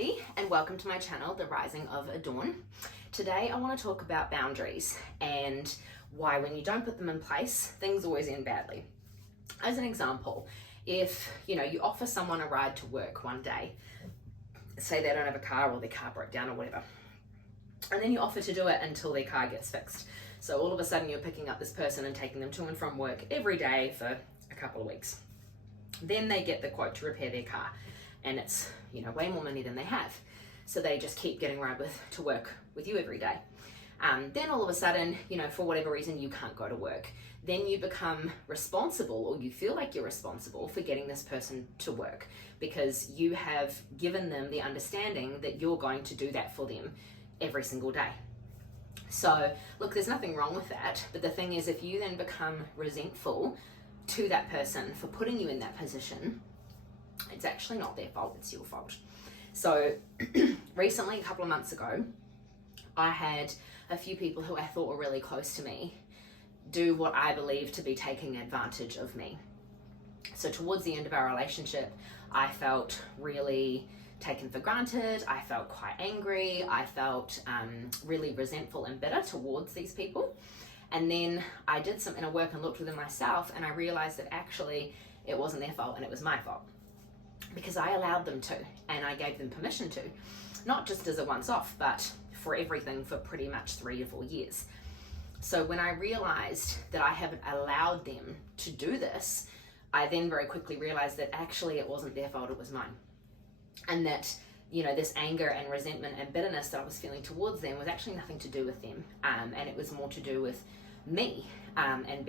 Abby and welcome to my channel, The Rising of Adorn. Today I want to talk about boundaries and why when you don't put them in place, things always end badly. As an example, if you offer someone a ride to work one day, say they don't have a car or their car broke down or whatever, and then you offer to do it until their car gets fixed. So all of a sudden you're picking up this person and taking them to and from work every day for a couple of weeks. Then they get the quote to repair their car, and it's way more money than they have. So they just keep getting ride to work with you every day. Then all of a sudden, for whatever reason, you can't go to work. Then you become responsible, or you feel like you're responsible for getting this person to work because you have given them the understanding that you're going to do that for them every single day. So look, there's nothing wrong with that. But the thing is, if you then become resentful to that person for putting you in that position, it's actually not their fault, it's your fault. So recently, a couple of months ago, I had a few people who I thought were really close to me do what I believe to be taking advantage of me. So towards the end of our relationship, I felt really taken for granted. I felt quite angry. I felt really resentful and bitter towards these people. And then I did some inner work and looked within myself, and I realized that actually it wasn't their fault and it was my fault, because I allowed them to, and I gave them permission to, not just as a once-off, but for everything for pretty much 3 to 4 years. So when I realized that I haven't allowed them to do this, I then very quickly realized that actually it wasn't their fault, it was mine. And that, this anger and resentment and bitterness that I was feeling towards them was actually nothing to do with them. And it was more to do with me, and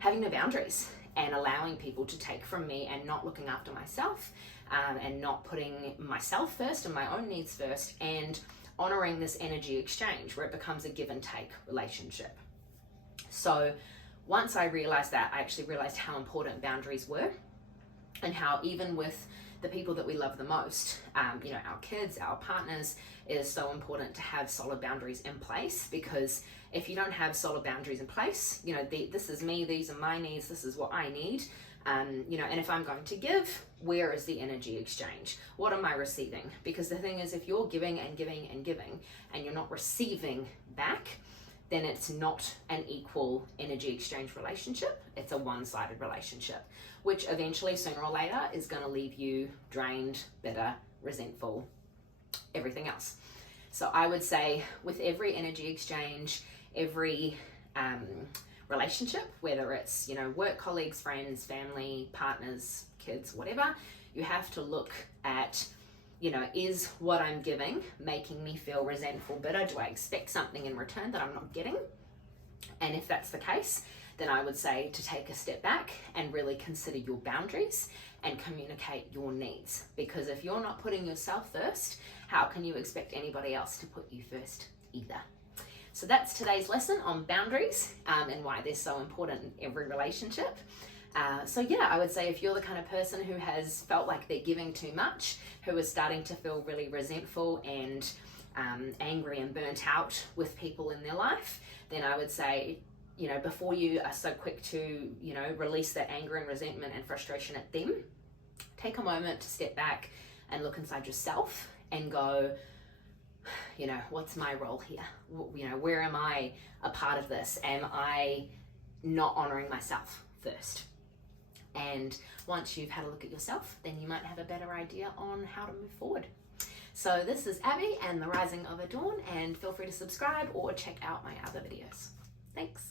having no boundaries and allowing people to take from me and not looking after myself, and not putting myself first and my own needs first, and honoring this energy exchange where it becomes a give and take relationship. So once I realized that, I actually realized how important boundaries were, and how even with the people that we love the most, our kids, our partners, it is so important to have solid boundaries in place, because if you don't have solid boundaries in place, this is me, these are my needs, this is what I need, and if I'm going to give, where is the energy exchange? What am I receiving? Because the thing is, if you're giving and giving and giving and you're not receiving back, then it's not an equal energy exchange relationship. It's a one-sided relationship, which eventually, sooner or later, is going to leave you drained, bitter, resentful, everything else. So I would say with every energy exchange, every relationship, whether it's, work colleagues, friends, family, partners, kids, whatever, you have to look at, is what I'm giving making me feel resentful, bitter? Do I expect something in return that I'm not getting? And if that's the case, then I would say to take a step back and really consider your boundaries and communicate your needs. Because if you're not putting yourself first, how can you expect anybody else to put you first either? So that's today's lesson on boundaries, and why they're so important in every relationship. I would say if you're the kind of person who has felt like they're giving too much, who is starting to feel really resentful and angry and burnt out with people in their life, then I would say, before you are so quick to, release that anger and resentment and frustration at them, take a moment to step back and look inside yourself and go, what's my role here? Where am I a part of this? Am I not honoring myself first? And once you've had a look at yourself, then you might have a better idea on how to move forward. So this is Abby and The Rising of Adorn, and feel free to subscribe or check out my other videos. Thanks.